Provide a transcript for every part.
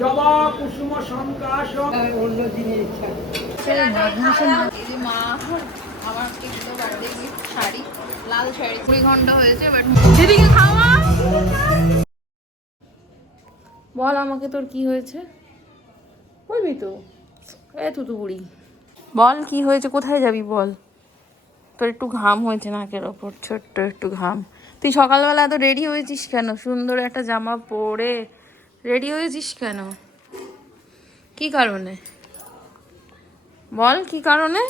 জবা কুসুম সংকাশ অন্য দিনের মা আমার কিছু বার্থডে গিফট শাড়ি, লাল শাড়ি 20 ঘন্টা হয়েছে। বাট এদিকে খাওয়া বল আমাকে তোর কি হয়েছে, বলবি তো? এ তুতুবুড়ি বল কি হয়েছে, কোথায় যাবি বল? তোর একটু ঘাম হয়েছে নাকের ওপর, ছোট্ট একটু ঘাম। তুই সকালবেলা এত রেডি হয়েছিস কেন? সুন্দর একটা জামা পরে রেডি হয়েছিস কেন? কি কারণে বল, কি কারণে?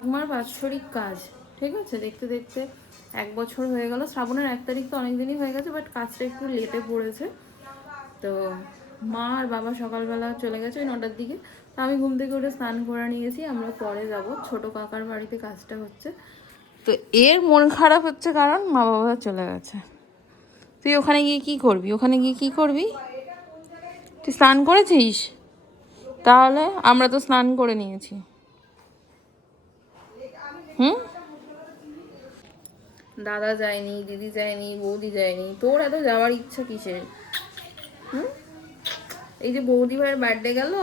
তোমার বাৎসরিক কাজ, ঠিক আছে, দেখতে দেখতে 1 বছর হয়ে গেল। শ্রাবণের 1 তারিখ তো অনেক দিনই হয়ে গেছে, বাট কাজটা একটু লেটে পড়েছে। তো মা আর বাবা সকালবেলা চলে গেছে ওই 9টার দিকে। আমি ঘুম থেকে উঠে স্নান করে নিয়েছি, আমরা পরে যাব, ছোট কাকার বাড়িতে কাজটা হচ্ছে। তো এর মন খারাপ হচ্ছে কারণ মা বাবা চলে গেছে। তুই ওখানে গিয়ে কি করবি? ওখানে গিয়ে কি করবি? তুই স্নান করেছিস? তাহলে আমরা তো স্নান করে নিয়েছি। দাদা যায়নি, দিদি যায়নি, বৌদি যায়নি, তোর এত যাওয়ার ইচ্ছা কিসের? এই যে বৌদি ভাইয়ের বার্থডে গেল,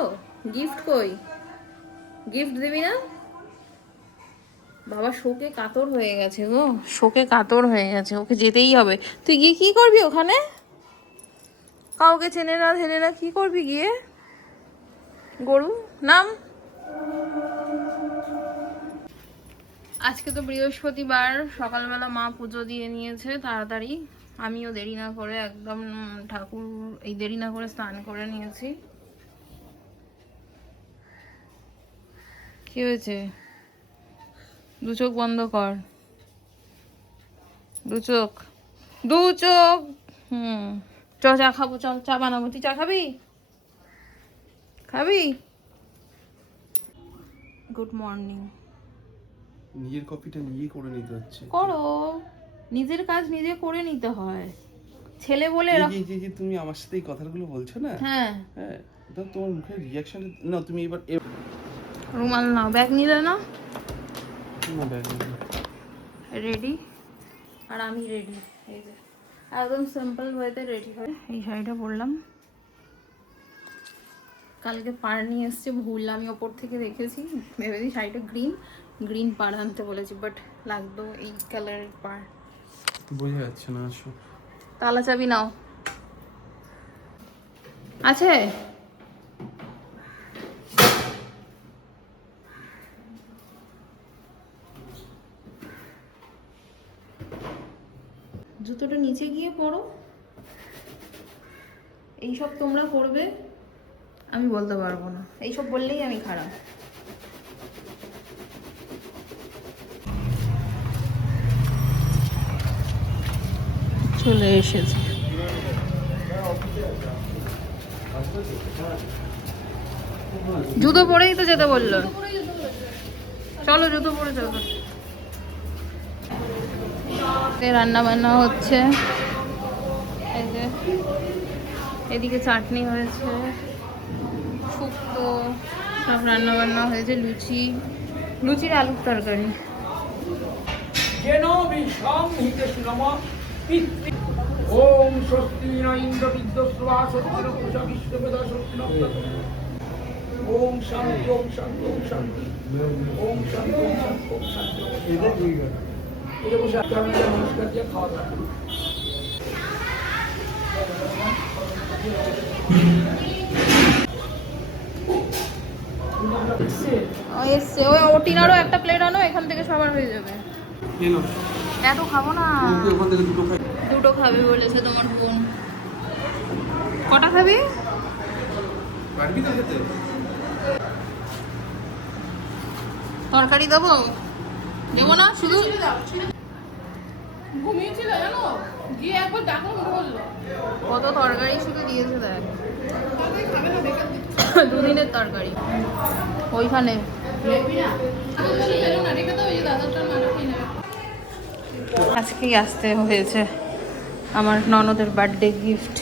গিফট কই? গিফট দিবি না? বাবা শোকে কাতর হয়ে গেছে গো, শোকে কাতর হয়ে গেছে, ওকে যেতেই হবে। তুই গিয়ে কি করবি ওখানে? কাউকে চেনে না কি করবি গিয়ে? গরু নাম। আজকে তো বৃহস্পতিবার, সকালবেলা মা পুজো দিয়ে নিয়েছে তাড়াতাড়ি। আমিও দেরি না করে একদম ঠাকুর দেরি না করে স্নান করে নিয়েছি। কি হয়েছে? 2 চোখ বন্ধ কর, 2 চোখ, 2 চোখ। চল চা খাবো, চল চা বানাবো। তুই চা খাবি? খাবি? Good morning. নিজের কপিটা নিজেই করে নিতে হচ্ছে। করো, নিজের কাজ নিজে করে নিতে হয়। ছেলে বলে যে তুমি আমার সাথে এই কথাগুলো বলছো না, হ্যাঁ হ্যাঁ, তো তোমার মুখের রিঅ্যাকশন না, তুমি এবার রুমাল নাও, ব্যাগ নিলে না? না ব্যাগ রেডি, আর আমি রেডি। এই যে একদম সিম্পল ওয়েতে রেডি হয়ে এই শাড়িটা পরলাম। কালকে পাড় নিয়ে এসছে, ভুল আমি ওপর থেকে দেখেছি, ভেবেছি শাড়িটা গ্রিন পাড় আনতে বলেছি, বাট লাগতো এই কালারের পাড়। বোঝা যাচ্ছে না। আসো, তালা চাবি নাও, আছে? জুতোটা নিচে গিয়ে পরো। এইসব তোমরা করবে আমি বলতে পারবো না, এইসব বললেই আমি খারাপ। চলে এসেছে। জুতো পরেই তো যেতে বললো, চলো জুতো পরে চলো। রান্না বান্না হচ্ছে, এই যে এদিকে চাটনি হয়েছে, শুক্তো, সব রান্না বান্না হয়েছে, লুচির আলুর তরকারি। ওম স্বস্তি ন ইন্দ্র বিদ্যস্বা সত্যের পূজা বিশ্ববেদা সত্য। ওম শান্তি ওম শান্তি ওম শান্তি ওম শান্তি ওম শান্তি ওম শান্তি। এটা বসে নমস্কার দিয়ে খাওয়া দাওয়া করি। এসছে ওই ওটিনারও একটা প্লেট আনো, এখান থেকে সবার হয়ে যাবে। এত খাবো না, ওখান থেকে দুটো খাই। 2টো খাবে বলেছে তোমার বোন। কটা খাবি? পারবি না খেতে? তরকারি দেবো? দেবো না, শুধু ঘুমিয়েছিল জানো, গিয়ে একবার ডাকো বললো কত তরকারি শুধু দিয়েছে। দেখ 2 দিনের তরকারি ওইখানে। আজকেই আসতে হয়েছে আমার ননদের বার্থডে গিফট।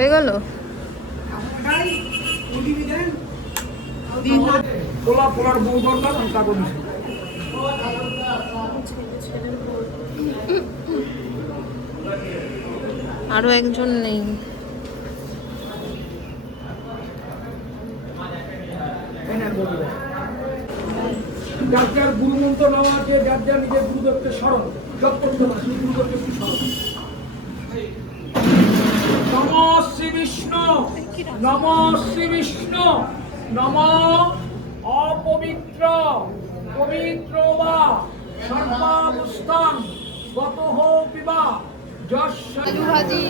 হয়ে গেল? পোলা পোলার বউ দরকার তা করিস। আরো একজন নেই। যার যার গুরু মন্ত্র নেওয়া আছে, যার যার নিজের গুরুদেবকে স্মরণ জপ করতে পারে, সেই গুরুদেবকে একটু স্মরণ। নমঃ শ্রী বিষ্ণু, নমঃ শ্রী বিষ্ণু, নমঃ অপবিত্র পবিত্র বা সর্বাবস্থান গতঃ পিবা যস্য। আলু ভাজি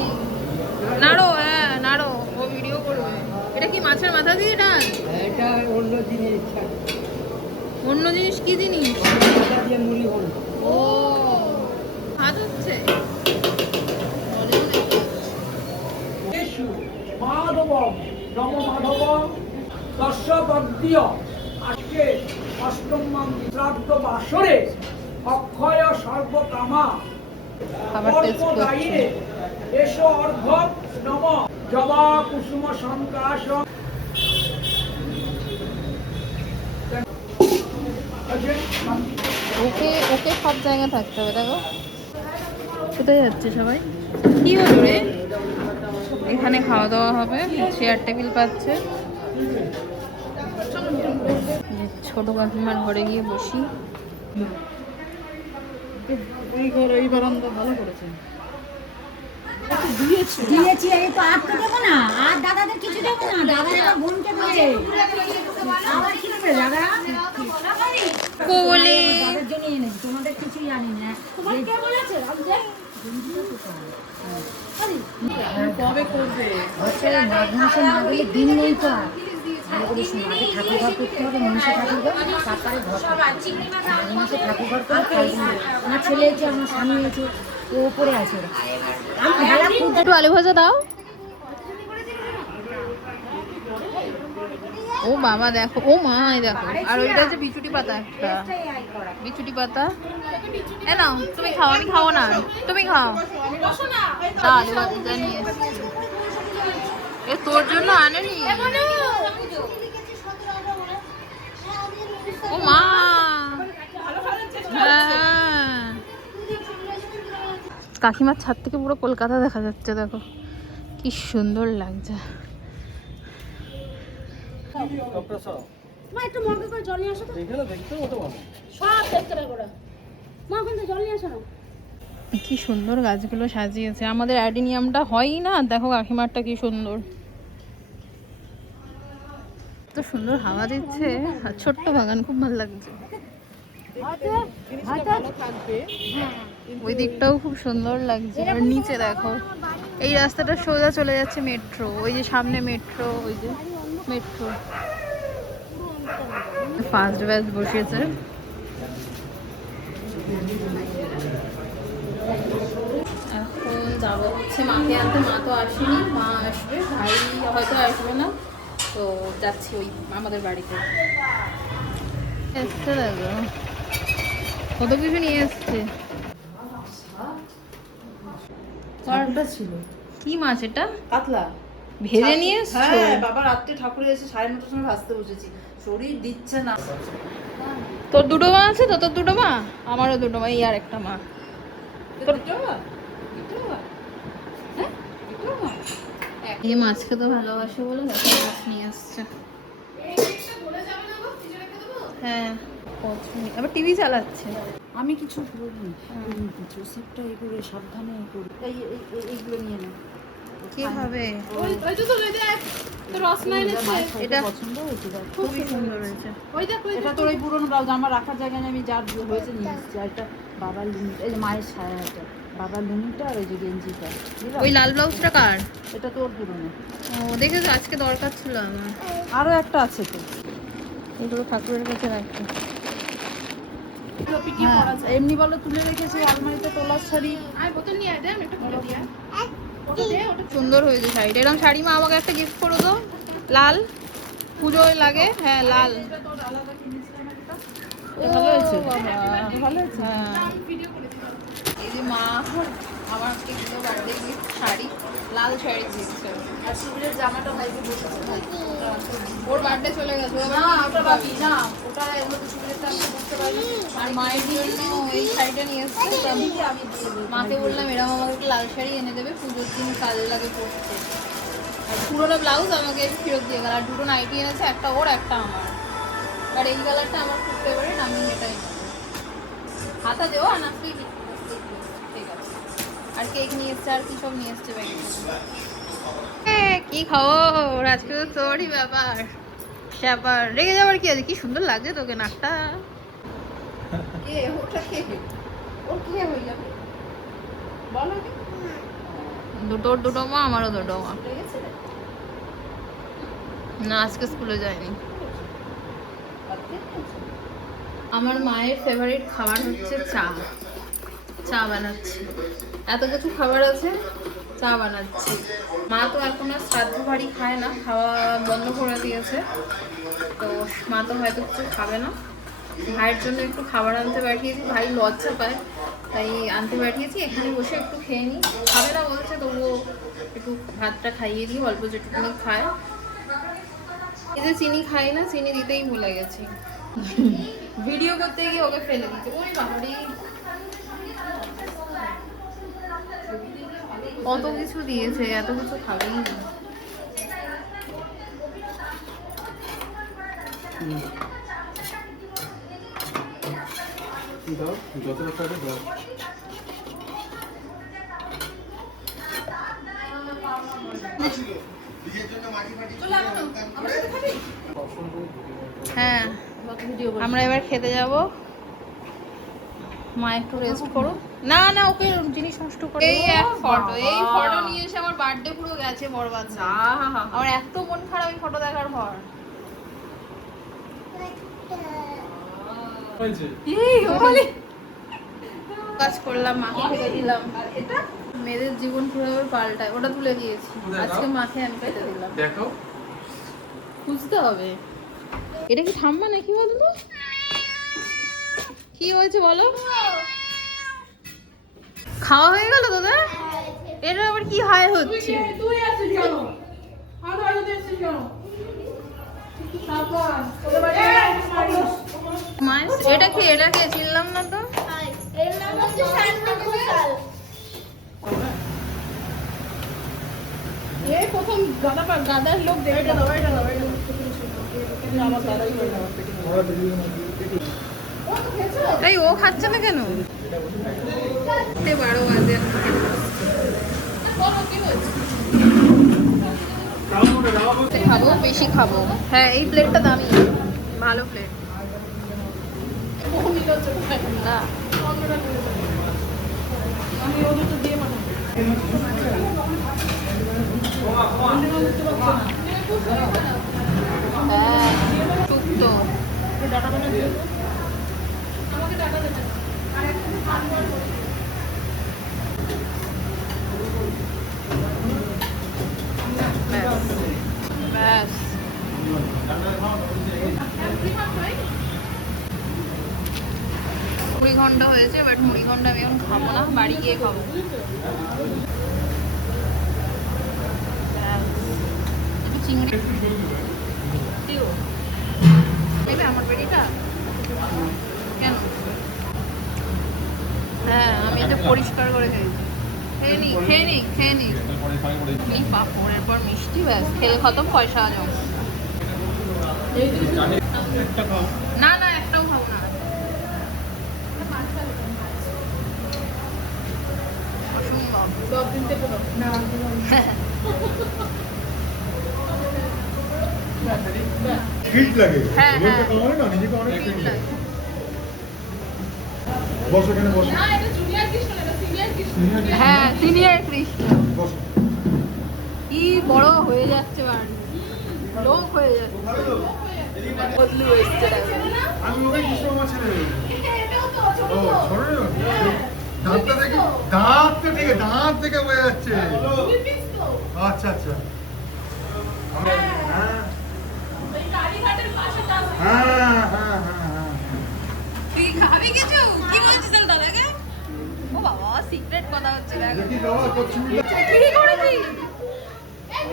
নাড়ো, হ্যাঁ নাড়ো, ও ভিডিও করবে। এটা কি মাছের মাথা দিয়ে ডাল? এটা অন্য জিনিস, অন্য জিনিস? কি জিনিস? এটা দিয়ে মুড়ি হল। ও ভাত হচ্ছে। येषु माधव नम माधव दर्शबद्य আজকে অষ্টম শ্রাদ্ধ বাসরে অক্ষয় সর্বকামা খাবার টেস্ট করছে। এসো অর্ঘ নম জবা কুসুম সংকাশ। ওকে ওকে সব জায়গায় থাকতে হবে। দেখো কোথায় যাচ্ছে সবাই? কি হলো রে? এখানে খাওয়া দাওয়া হবে, চেয়ার টেবিল পাচ্ছে। ছোট কাকিমার ঘরে গিয়ে বসি। এই বারান্দা ভালো করেছেন। দিয়েছি, এই তো আর তো দেবো না, আর দাদাদের কিছু দেবো না, দাদা এবার বোনকে দেবে, আবার কি দেবে দাদা? কোলে দাদার জন্য এনেছি, তোমাদের কিছুই আনি না। কে বলেছে? কবে করবে? মাঘ মাসে না গেলে দিন নেই তো আর। ভালো করে শোনো, আগে ঠাকুর ঘর করতে হবে, মনীষা ঠাকুর ঘর, তারপরে ঘর করতে হবে। মাঘ মাসে ঠাকুর ঘর করে খাই না। আমার ছেলে হয়েছে, আমার স্বামী হয়েছে, ও উপরে আছে ওরা। আমি ঢালা খুব একটু আলু ভাজা দাও। ও বাবা দেখো, ও মা এই দেখো। আর ওইটা হচ্ছে বিচুটি পাতা, একটা বিচুটি পাতা। এ নাও, তুমি খাও, আমি খাবো না, তুমি খাও। দাও আলু ভাজা নিয়ে এসেছি। এ তোর জন্য আনেনি? ও মা, হ্যাঁ। কাকিমার ছাদ থেকে পুরো কলকাতা দেখা যাচ্ছে। দেখো কি সুন্দর লাগছে। মা একটু মগে করে জল নিয়ে আসো তো। সব দেখতে পাবো না। মা ওখান থেকে জল নিয়ে আসো না। কি সুন্দর গাছগুলো সাজিয়েছে। আমাদের অ্যাডিনিয়ামটা হয়ই না, দেখো কাকিমারটা কি সুন্দর। তো সুন্দর হাওয়া দিচ্ছে আর ছোট্ট বাগান, খুব ভালো লাগছে। ওই দিকটাও খুব সুন্দর লাগছে। আর নিচে দেখো, এই রাস্তাটা সোজা চলে যাচ্ছে মেট্রো। ওই যে সামনে মেট্রো, ওই যে মেট্রো। ফার্স্ট ব্যাচ বসেছে। এখন যাবো হচ্ছে মাকে আনতে। মা তো আসেনি, মা আসবে, ভাই হয়তো আসবে না, তো যাচ্ছি ওই আমাদের বাড়িতে। এসছে দেখো কত কিছু নিয়ে এসছে। চারটা ছিল। কি মাছ এটা? কাতলা ভেজে নিয়ে এসছো? হ্যাঁ, বাবা রাত্রে ঠাকুরে এসে 9:30টার সময় ভাজতে বসেছি, শরীর দিচ্ছে না। তোর দুটো মা আছে তো? তোর দুটো মা, আমারও দুটো মা, এই আর একটা মা। এই মাছ খেতে ভালোবাসে বলে মাছ নিয়ে আসছে। হ্যাঁ, আবার টিভি চালাচ্ছে। আমি কিছু করিনি, কিছু সেটটা এই করে সাবধানে করি। এইগুলো নিয়ে নে। কি হবে? এটা পছন্দ হয়েছে, খুবই সুন্দর হয়েছে। এটা তোর ওই পুরোনো ব্লাউজ আমার রাখার জায়গায় নেই, আমি যার হয়েছে নিয়ে এসেছি। আর এটা বাবার লুঙ্গি, এই যে মায়ের সায়াটা, বাবার লুঙ্গিটা আর ওই যে গেঞ্জিটা। ওই লাল ব্লাউজটা কার? এটা তোর পুরোনো। ও দেখেছো, আজকে দরকার ছিল আমার। আরো একটা আছে তো, এগুলো ঠাকুরের কাছে রাখি। হ্যাঁ, এমনি বলো তুলে রেখেছি আলমারিতে তোলার শাড়ি। সুন্দর হয়েছে শাড়িটা। এরকম শাড়ি মা আমাকে একটা গিফট করে দাও, লাল, পুজোয় লাগে। হ্যাঁ লাল, ভালো হয়েছে, বাবা, ভালো হয়েছে। হ্যাঁ। এই যে মা আমার একটা দিল বার্থডে গিফট শাড়ি, লাল শাড়ি দিয়েছে। আর শিবিরের জামাটা ভাইকে বসেছে ভাই। ওর বার্থডে চলে গেছে, ও না ওটা বাকি না, ওটা এগুলো তো শিবিরেরটা আমি বুঝতে পারিনি। আর মায়ের জন্য এই শাড়িটা নিয়ে এসেছে। তো আমি দিয়ে দেবো। মাকে বললাম এরকম আমাকে একটা লাল শাড়ি এনে দেবে, পুজোর দিন কাজে লাগে পরতে। আর পুরোনো ব্লাউজ আমাকে ফেরত দিয়ে গেল। আর দুটো নাইটি এনেছে, একটা ওর একটা আমার। আর এই কালারটা আমার খুব ফেভারিট, আমি এটাই নেবো। হাতা দেবো আর না তুই ঠিক আছে। আর কেক নিয়ে এসছে, আর কি সব নিয়ে এসছে ব্যাগে। কি খবর? আজকে তো তোরই ব্যাপার স্যাপার। রেগে যাওয়ার কি আছে? কি সুন্দর লাগছে তোকে নাকটা। কে ওটা? কে ওর কে হয়ে যাবে বলো? দুটোর দুটো মা, আমারও দুটো মা। না আজকে স্কুলে যায়নি। আমার মায়ের ফেভারিট খাবার হচ্ছে চা। চা বানাচ্ছে, এত কিছু খাবার আছে, চা বানাচ্ছে। মা তো এখন আর শ্রাদ্ধ বাড়ি খায় না, খাওয়া বন্ধ করে দিয়েছে। তো মা তো হয়তো কিছু খাবে না। ভাইয়ের জন্য একটু খাবার আনতে পাঠিয়েছি, ভাই লজ্জা পায় তাই আনতে পাঠিয়েছি। এখানে বসে একটু খেয়ে নিই, খাবে না বলছে, তবুও একটু ভাতটা খাইয়ে দিই, অল্প যেটুকুনি খায়। এই যে চিনি খাই না, চিনি দিতেই ভুলে গেছি। ভিডিও করতে গিয়ে ওকে ফেলে দিচ্ছে। ওই বাবারে কত কিছু দিয়েছে, এত কিছু খাবেই না। দাও যতটা পারবে দাও। হ্যাঁ আমরা এবার খেতে যাব। মা একটু রেস্ট করো। না না ওকে জিনিস নষ্ট করে। এই এক ফটো, এই ফটো নিয়ে এসে আমার বার্থডে পুরো গেছে বরবাদ। আমার এত মন খারাপ এই ফটো দেখার পর। কাজ করলাম, মাকে খেতে দিলাম। মেয়েদের জীবন কিভাবে পাল্টায় ওটা তুলে দিয়েছি। আজকে মাকে আমি খেতে দিলাম। দেখো খুঁজতে হবে। এটা কি ঠাম্মা নাকি বলো তো? কি হয়েছে বলো? খাওয়া হয়ে গেল তোদের? এটা আবার কি হাই হচ্ছে? এটা কে? এটা কে? চিনলাম না তো। প্রথম গাদার লোক দেখে এই ও খাচ্ছে না কেন? 12 বাজে খাবো, বেশি খাবো। হ্যাঁ এই প্লেটটা দামি, ভালো প্লেট। না হ্যাঁ শুক্তো। ব্যাস 20 ঘন্টা হয়েছে, বাট 20 ঘন্টা আমি এখন খাবো না, বাড়ি গিয়ে খাবো। একটু চিংড়ি দেবে আমার পেটিটা কেন? হ্যাঁ আমি এটা পরিষ্কার করে খেয়েছি। খেয়ে নি পাঁপড়ের পর মিষ্টি, ব্যাস খেয়ে খতম, পয়সা জম। না না একটাও খাবো না। ফিট লাগে। হ্যাঁ, হ্যাঁ। লোকটা কামালে না নিজেকে অনেক ফিট ফিট লাগে। লাগে। বসো এখানে বসো। হ্যাঁ সিনিয়র কৃষ্ণ বসো। কি বড় হয়ে যাচ্ছে, বাড়ি লোক হয়ে যাচ্ছে। বদলু এসছে আমি ওকে কৃষ্ণ মামা ছেলে নেই। ও ছোট দাঁতটা দেখে, দাঁতটা ঠিক আছে, দাঁত থেকে বোঝা যাচ্ছে। আচ্ছা আচ্ছা হ্যাঁ হ্যাঁ হ্যাঁ হ্যাঁ হ্যাঁ। তুই খাবি কিছু? কি বলছিস দাদাকে? ও বাবা বাবা সিক্রেট কথা হচ্ছে দেখো দেখি বাবা করছি কি করেছি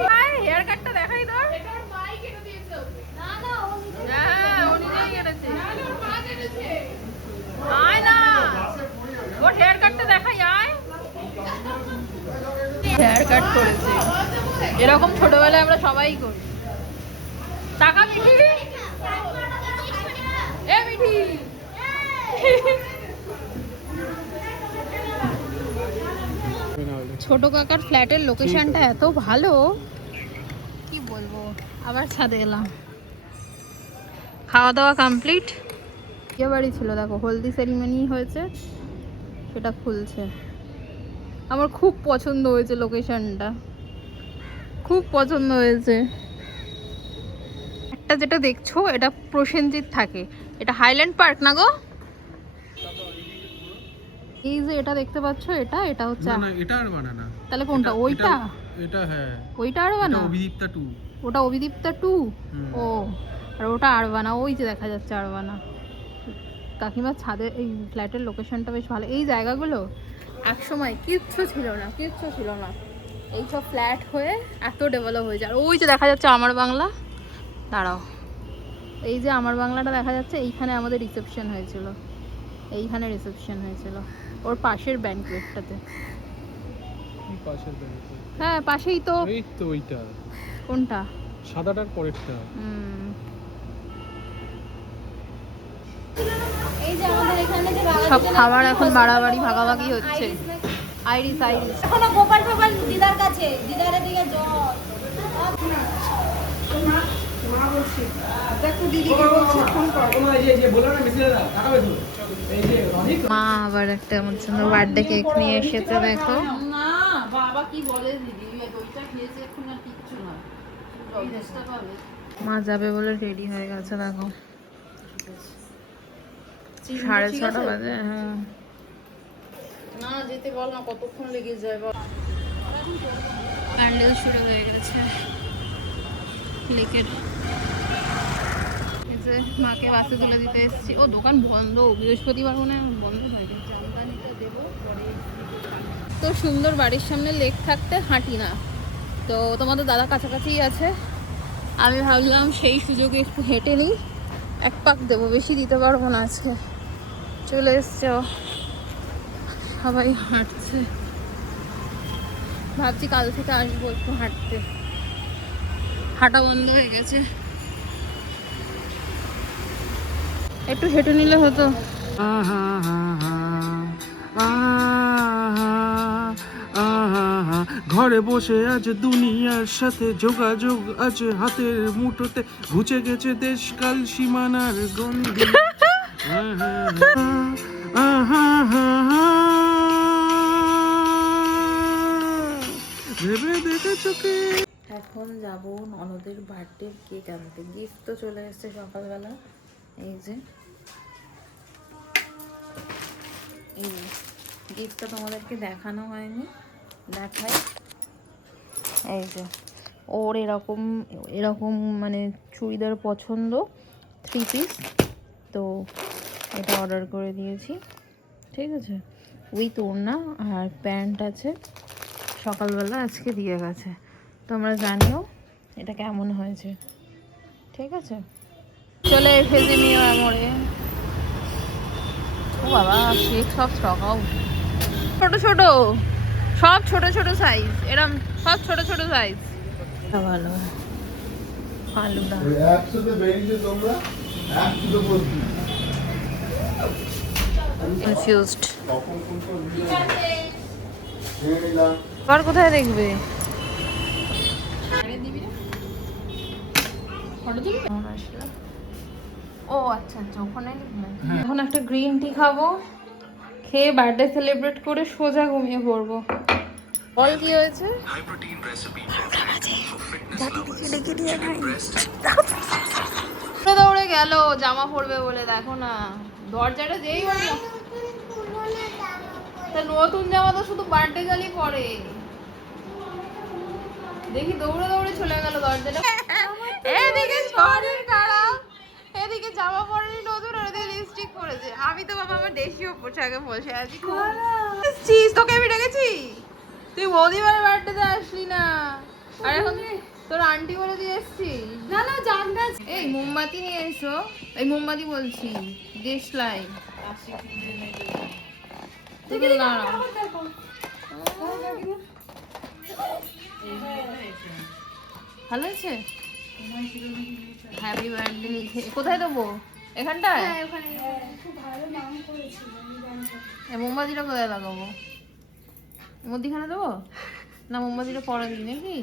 ভাই হেয়ার কাটটা দেখাই দাও হ্যাঁ ও নিজেই কেটেছে আয় না ওর হেয়ার কাটটা দেখাই আয় হেয়ার কাট করেছে এরকম ছোটবেলায় আমরা সবাই করি টাকা মিঠি এ মিঠি ছোট কাকার ফ্ল্যাটের লোকেশনটা এত ভালো কি বলবো আবার ছাদে এলাম খাওয়া দাওয়া কমপ্লিট বিয়ে বাড়ি ছিল দেখো হলদি সেরিমনি হয়েছে সেটা খুলছে আমার খুব পছন্দ হয়েছে লোকেশনটা খুব পছন্দ হয়েছে একটা যেটা দেখছো এটা প্রসেনজিৎ থাকে এটা হাইল্যান্ড পার্ক না গো এই যে এটা দেখতে পাচ্ছো এটা এটা হচ্ছে না এটা আর বানানা তাহলে কোনটা ওইটা এটা হ্যাঁ ওইটা আর বানা অভিদীপ্তা 2 ওটা অভিদীপ্তা 2 ও আর ওটা আরবানা ওই যে দেখা যাচ্ছে আরবানা কাকিমার ছাদের এই ফ্ল্যাটের লোকেশনটা বেশ ভালো এই জায়গাগুলো একসময় কিচ্ছু ছিল না এইসব ফ্ল্যাট হয়ে এত ডেভেলপ হয়েছে আর ওই যে দেখা যাচ্ছে আমার বাংলা দাঁড়াও এই যে আমার বাংলাটা দেখা যাচ্ছে এইখানে আমাদের রিসেপশন হয়েছিল ওর পাশের ব্যাংকুয়েটটাতে পাশের ব্যাংকে হ্যাঁ পাশেই তো এই তো ওইটা কোনটা সাদাটার পরেরটা এই যে আমাদের এখানে যে সব খাবার এখন বাড়াবাড়ি ভাগাভাগি হচ্ছে আইরিস এখনো গোপাল টোপাল দিদার কাছে দিদারের দিকে জল মা আবার একটা আমার জন্য বার্থডে কেক নিয়ে এসেছে দেখো না বাবা কি বলে দিদি ওইটা খেয়েছে এখন আর কিচ্ছু না জলটা পাবে মা যাবে বলে রেডি হয়ে গেছে দেখো 6:30 বাজে হ্যাঁ না যেতে বল না কতক্ষণ লেগে যায় বল প্যান্ডেল শুরু হয়ে গেছে লেকের এই যে মাকে বাসে তুলে দিতে এসেছি ও দোকান বন্ধ বৃহস্পতিবার মনে হয় বন্ধ হয়ে গেছে জামদানিটা দেবো পরে তো সুন্দর বাড়ির সামনে লেক থাকতে হাঁটি না তো তোমাদের দাদা কাছাকাছিই আছে আমি ভাবলাম সেই সুযোগে একটু হেঁটে নিই 1 পাক দেবো বেশি দিতে পারবো না আজকে চলে এসছে সবাই হাঁটছে ভাবছি কাল থেকে আসবো একটু হাঁটতে হাঁটা বন্ধ হয়ে গেছে একটু হেঁটে নিলে হতো ঘরে বসে আজ দুনিয়ার সাথে যোগাযোগ আছে হাতের মুঠোতে ঘুচে গেছে দেশকাল সীমানার গন্ধি ভেবে দেখেছো কি এখন যাব ননদের বার্থডে কেক আনতে গিফট তো চলে এসেছে সকালবেলা এই যে এই গিফটটা তোমাদেরকে দেখানো হয়নি দেখাই এই যে ওর এরকম মানে চুড়িদার পছন্দ 3 পিস তো এটা অর্ডার করে দিয়েছি ঠিক আছে উইথ ওড়না আর প্যান্ট আছে সকালবেলা আজকে দিয়ে গেছে তোমরা জানিও এটা কেমন হয়েছে ঠিক আছে চলে এসেছি নিয়ে মোড়ে ও বাবা কেক সব স্টক আউট ছোট সাইজ এরকম সব ছোট সাইজ ভালো আলুদা একসাথে বেরিয়েছে তোমরা একসাথে বলছি কনফিউজড কখন কোন নিলাম আর কোথায় দেখবে ও আচ্ছা ওখানে এখন একটা গ্রিন টি খাবো খেয়ে বার্থডে সেলিব্রেট করে সোজা ঘুমিয়ে পড়বো বল কি হয়েছে দৌড়ে গেল জামা পরবে বলে দেখো না দরজাটা যেই তা নতুন জামা তো শুধু বার্থডে গালি পরে দেখি দৌড়ে চলে গেল দরজাটা এদিকে শরীর খারাপ এদিকে জামা পরেনি নতুন আর এদিকে লিপস্টিক পড়েছে। আমি তো বাবা আমার দেশীয় পোশাকে বসে আছি। এসছিস, তোকে আমি ডেকেছি, তুই বৌদিবারের বার্থডেতে আসলি না, আর এখন তোর আন্টি বলে দিয়ে এসছিস। না না জানতে এই মোমবাতি নিয়ে এসো, এই মোমবাতি বলছি, দেশলাই। ভালো আছে? হ্যাপি বার্থডে লিখে কোথায় দেবো? এখানটায়? এই মোমবাতিটা কোথায় লাগাবো? মধ্যিখানে দেবো না মোমবাতিটা পরে দিই নাকি?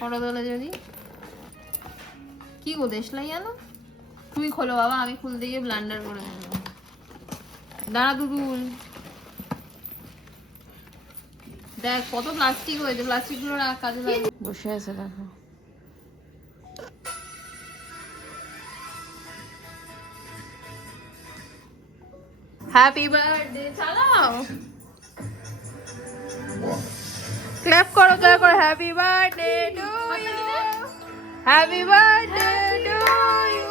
পরে দিলে যদি কি গো দেশলাই আনো, তুমি খোলো বাবা, আমি খুলতে গিয়ে ব্লান্ডার করে দেবো। দাঁড়া দুদুল, দেখ কত প্লাস্টিক হয়েছে, প্লাস্টিকগুলো কাজে লাগে। বসে আছে দেখো। হ্যাপি বার্থডে চালাও, ক্ল্যাপ করো ক্ল্যাপ করো। Happy birthday to you, happy birthday to you.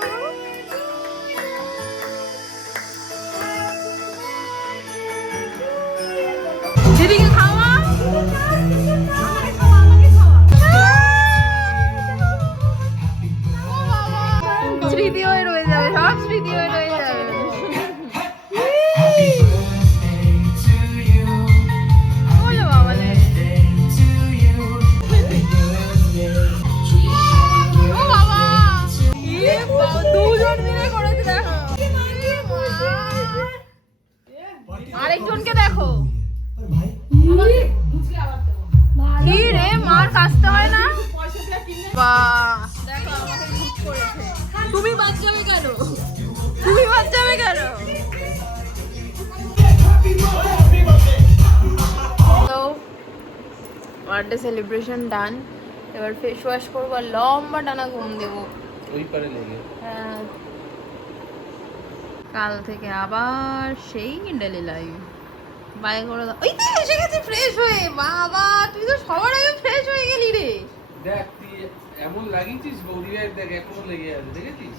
দিদিকে খাওয়া, স্মৃতি হয়ে রয়ে যাবে, সব স্মৃতি হয়ে রয়ে যাবে। বলো বাবা রে। ও বাবা, দুজন মিলে করেছে দেখো। আরেকজনকে দেখো, কি রে মার কাছতে হয় না? বাহ দেখো আমাকে ভূত করেছে। তুমি বাদ যাবে কেন, তুমি বাদ যাবে কেন? তো বার্থডে সেলিব্রেশন ডান, এবার ফেস ওয়াশ করবো আর লম্বা টানা ঘুম দেবো। ওই পারে লেগে হ্যাঁ, কাল থেকে আবার সেই ডেলি লাইফ। বাই করে দাও। ওই তো এসে গেছি ফ্রেশ হয়ে। বাবা তুই তো সবার আগে ফ্রেশ হয়ে গেলি রে। দেখ তুই এমন লাগিয়েছিস, গৌরী দেখ এখনো লেগে আছে, দেখেছিস?